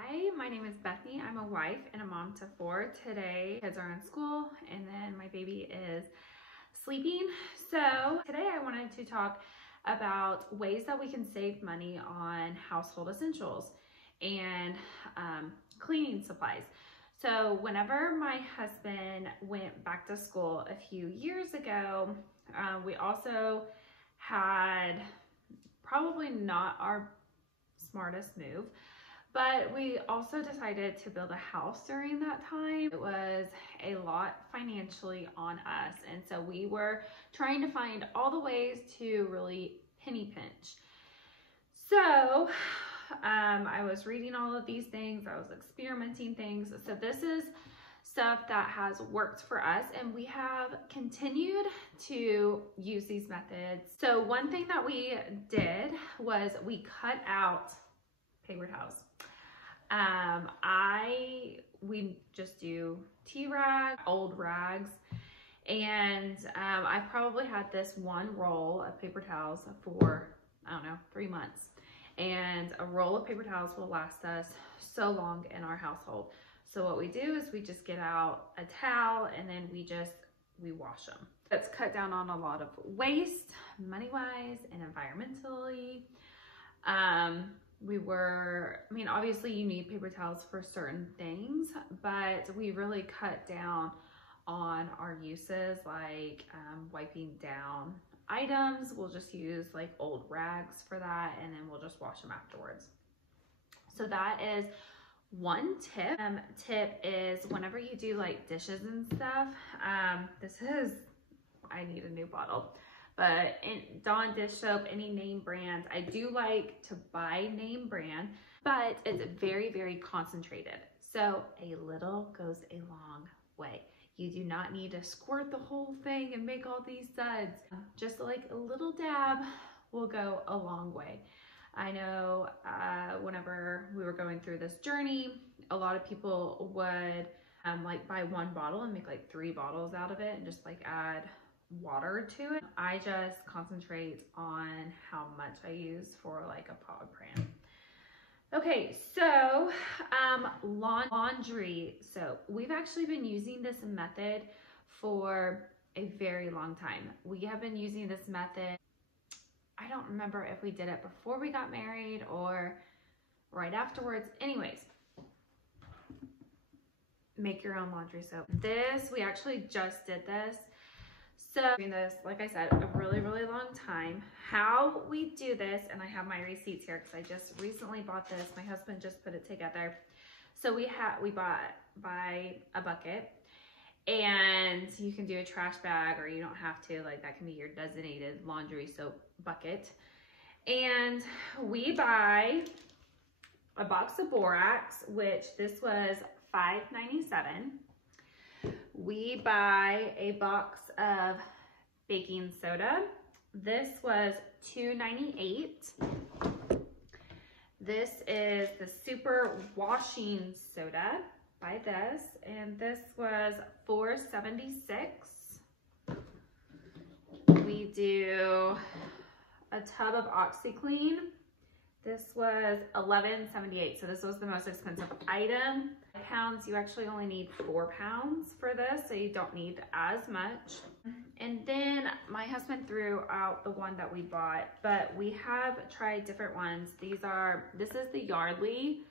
Hi, my name is Bethany. I'm a wife and a mom to 4. Today, kids are in school and then my baby is sleeping. So today I wanted to talk about ways that we can save money on household essentials and cleaning supplies. So whenever my husband went back to school a few years ago, we also had probably not our smartest move, but we also decided to build a house during that time. It was a lot financially on us. And so we were trying to find all the ways to really penny pinch. So I was reading all of these things. I was experimenting things. So this is stuff that has worked for us, and we have continued to use these methods. So one thing that we did was we cut out paper towels. We just do tea rag, old rags, and I've probably had this one roll of paper towels for, I don't know, 3 months. And a roll of paper towels will last us so long in our household. So what we do is we just get out a towel and then we wash them. That's cut down on a lot of waste, money-wise and environmentally. Obviously you need paper towels for certain things, but we really cut down on our uses, like wiping down items. We'll just use like old rags for that, and then we'll just wash them afterwards. So that is one tip. Tip is whenever you do like dishes and stuff, I need a new bottle. But in Dawn dish soap, any name brand, I do like to buy name brand, but it's very, very concentrated. So a little goes a long way. You do not need to squirt the whole thing and make all these suds. Just like a little dab will go a long way. I know whenever we were going through this journey, a lot of people would like buy one bottle and make like 3 bottles out of it and just like add water to it. I just concentrate on how much I use for like a pod brand. Okay, so laundry soap. We've actually been using this method for a very long time. We have been using this method. I don't remember if we did it before we got married or right afterwards. Anyways, make your own laundry soap. We actually just did this. So doing this, like I said, a really, really long time. How we do this, and I have my receipts here because I just recently bought this. My husband just put it together. So we buy a bucket, and you can do a trash bag, or you don't have to, like that can be your designated laundry soap bucket. And we buy a box of Borax, which this was $5.97. We buy a box of baking soda. This was $2.98. This is the super washing soda. Buy this, and this was $4.76. We do a tub of OxyClean. This was $11.78, so this was the most expensive item. Pounds, you actually only need 4 pounds for this, so you don't need as much. And then my husband threw out the one that we bought, but we have tried different ones. This is the Yardley.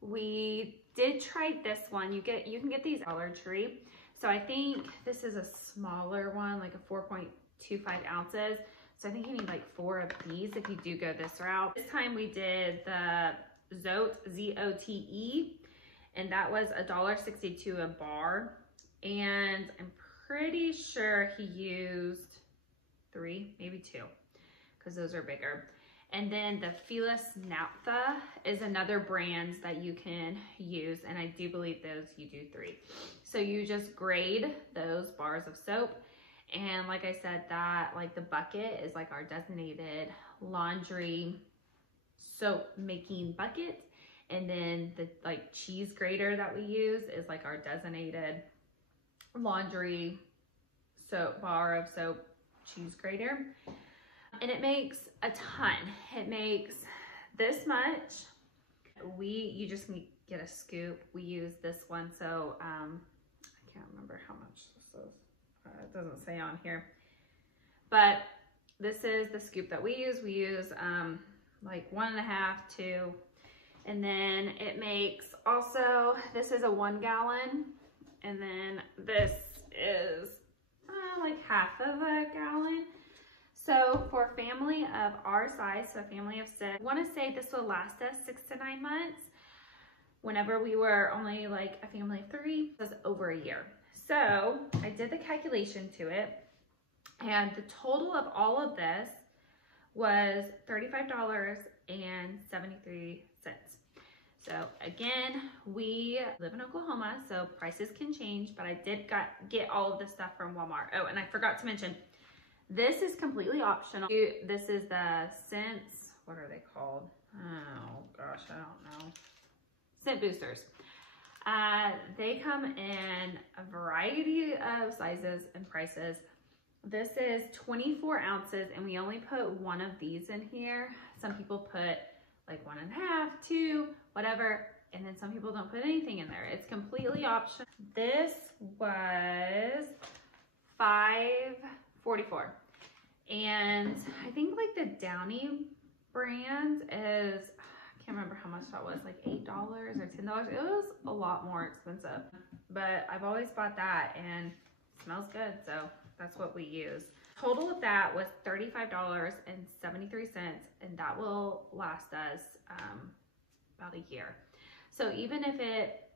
We did try this one. You can get these at Dollar Tree. So I think this is a smaller one, like a 4.25 ounces. So I think you need like 4 of these if you do go this route. This time we did the Zote, Z-O-T-E, and that was $1.62 a bar. And I'm pretty sure he used 3, maybe 2, because those are bigger. And then the Fels Naptha is another brand that you can use, and I do believe those you do 3. So you just grade those bars of soap. And like I said, that like the bucket is like our designated laundry soap making bucket. And then the like cheese grater that we use is like our designated laundry soap bar of soap cheese grater. And it makes a ton. It makes this much. You just get a scoop. We use this one, so I can't remember how much this is. It doesn't say on here, but this is the scoop that we use. We use like 1.5, 2, and then it makes also, this is a 1 gallon, and then this is like half of a gallon. So for a family of our size, so a family of 6, I want to say this will last us 6 to 9 months. Whenever we were only like a family of 3, it was over a year. So I did the calculation to it, and the total of all of this was $35.73. So again, we live in Oklahoma, so prices can change, but I did get all of this stuff from Walmart. Oh, and I forgot to mention, this is completely optional. This is the scents, what are they called? Oh gosh, I don't know. Scent boosters. They come in a variety of sizes and prices. This is 24 ounces, and we only put one of these in here. Some people put like 1.5, 2, whatever, and then some people don't put anything in there. It's completely optional. This was $5.44, and I think like the Downy brand is, I can't remember how much that was, like $8 or $10. It was a lot more expensive, but I've always bought that and it smells good, so that's what we use. Total of that was $35.73, and that will last us about a year. So even if it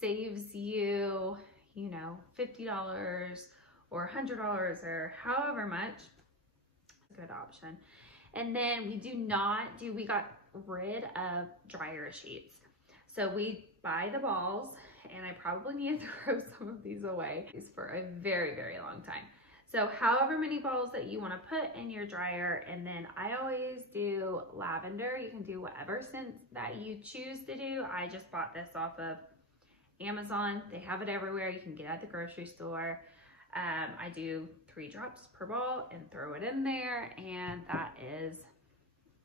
saves you, you know, $50 or $100 or however much, it's a good option. And then we got rid of dryer sheets. So we buy the balls, and I probably need to throw some of these away for a very, very long time. So however many balls that you want to put in your dryer, and then I always do lavender. You can do whatever scent that you choose to do. I just bought this off of Amazon. They have it everywhere. You can get it at the grocery store. I do 3 drops per ball and throw it in there, and that is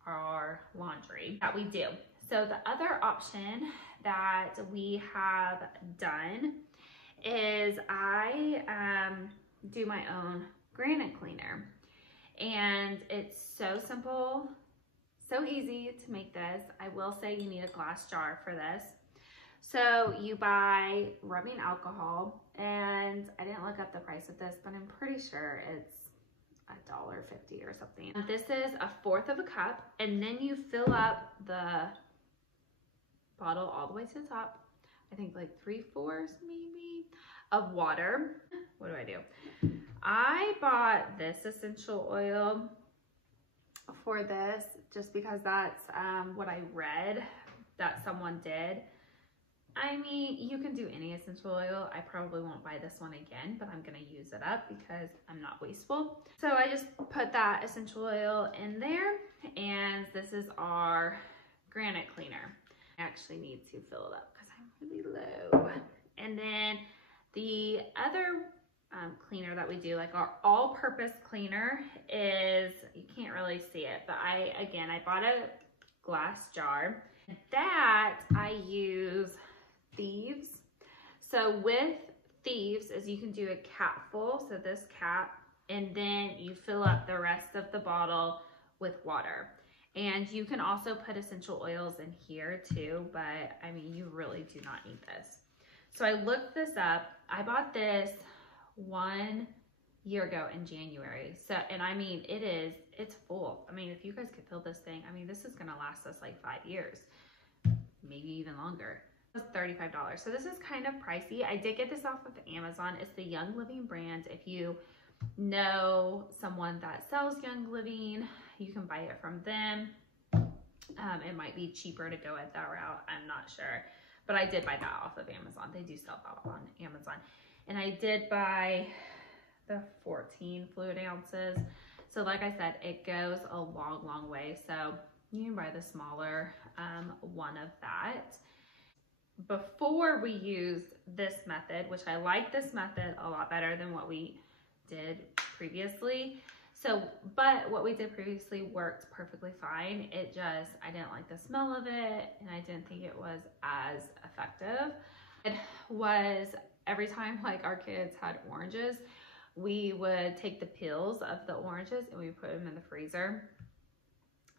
our laundry that we do. So the other option that we have done is I do my own Granite Cleaner, and it's so simple, so easy to make this. I will say you need a glass jar for this. So you buy rubbing alcohol, and I didn't look up the price of this, but I'm pretty sure it's $1.50 or something. This is 1/4 of a cup, and then you fill up the bottle all the way to the top. I think like 3/4 maybe of water. What do? I bought this essential oil for this just because that's what I read that someone did. I mean, you can do any essential oil. I probably won't buy this one again, but I'm gonna use it up because I'm not wasteful. So I just put that essential oil in there, and this is our Granite Cleaner. I actually need to fill it up because I'm really low. And then the other cleaner that we do, like our all-purpose cleaner, is, you can't really see it, but I bought a glass jar. That I use Thieves. So with Thieves is you can do a cap full, so this cap, and then you fill up the rest of the bottle with water. And you can also put essential oils in here too, but I mean, you really do not need this. So I looked this up. I bought this 1 year ago in January. So, and I mean, it's full. I mean, if you guys could fill this thing, I mean, this is gonna last us like 5 years, maybe even longer. It was $35. So this is kind of pricey. I did get this off of Amazon. It's the Young Living brand. If you know someone that sells Young Living, you can buy it from them. It might be cheaper to go at that route. I'm not sure, but I did buy that off of Amazon. They do sell that on Amazon. And I did buy the 14 fluid ounces. So like I said, it goes a long, long way. So you can buy the smaller one of that. Before we used this method, which I like this method a lot better than what we did previously. So, but what we did previously worked perfectly fine. I didn't like the smell of it, and I didn't think it was as effective. It was every time like our kids had oranges, we would take the peels of the oranges and we put them in the freezer.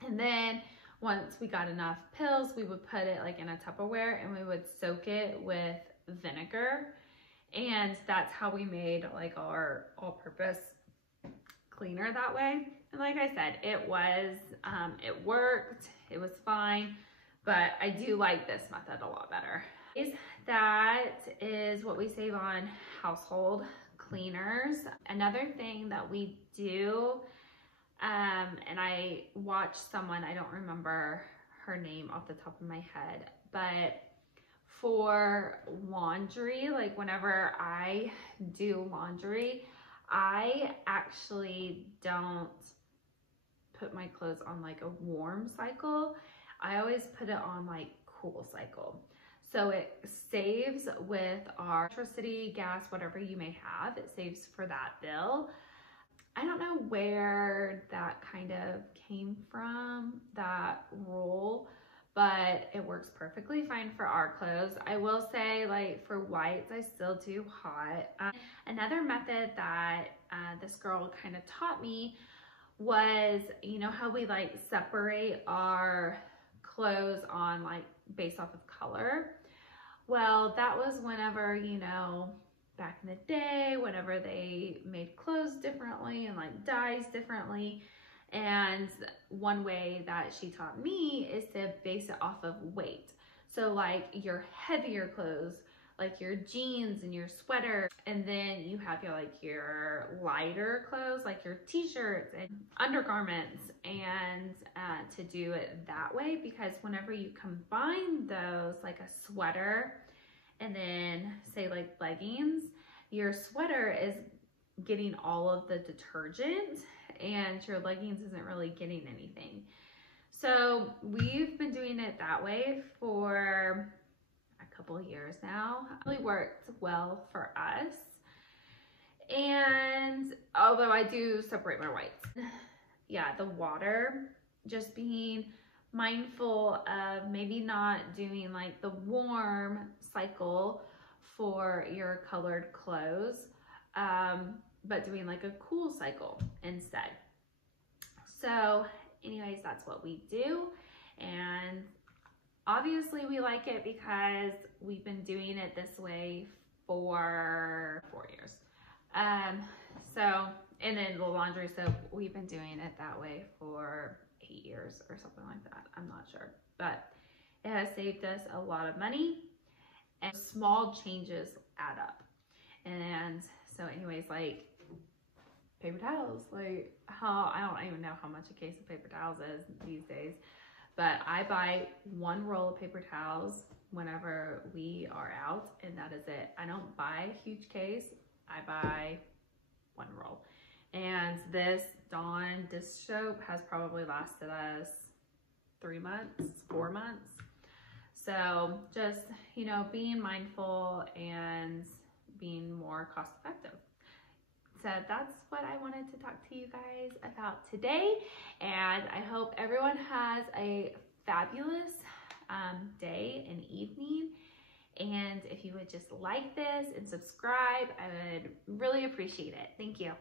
And then once we got enough pills, we would put it like in a Tupperware and we would soak it with vinegar. And that's how we made like our all-purpose cleaner that way. And like I said, it worked, it was fine, but I do like this method a lot better. That is what we save on household cleaners. Another thing that we do, and I watched someone, I don't remember her name off the top of my head, but for laundry, like whenever I do laundry, I actually don't put my clothes on like a warm cycle. I always put it on like cool cycle. So it saves with our electricity, gas, whatever you may have, it saves for that bill. I don't know where that kind of came from, that rule, but it works perfectly fine for our clothes. I will say, like for whites, I still do hot. Another method that this girl kind of taught me was, you know how we like separate our clothes on like based off of color? Well, that was whenever, you know, back in the day, whenever they made clothes differently and like dyes differently. And one way that she taught me is to base it off of weight. So like your heavier clothes, like your jeans and your sweater, and then you have your lighter clothes, like your t-shirts and undergarments, and to do it that way, because whenever you combine those, like a sweater and then say like leggings, your sweater is getting all of the detergent and your leggings isn't really getting anything. So we've been doing it that way for a couple of years now. It really worked well for us. And although I do separate my whites. Yeah, the water, just being mindful of maybe not doing like the warm cycle for your colored clothes, but doing like a cool cycle instead. So anyways, that's what we do. And obviously we like it because we've been doing it this way for 4 years. And then the laundry soap, we've been doing it that way for 8 years or something like that. I'm not sure, but it has saved us a lot of money, and small changes add up. And so anyways, like paper towels, like I don't even know how much a case of paper towels is these days, but I buy one roll of paper towels whenever we are out, and that is it. I don't buy a huge case. I buy one roll. And this Dawn dish soap has probably lasted us 3 months, 4 months. So just, you know, being mindful and being more cost effective. So that's what I wanted to talk to you guys about today. And I hope everyone has a fabulous day and evening. And if you would just like this and subscribe, I would really appreciate it. Thank you.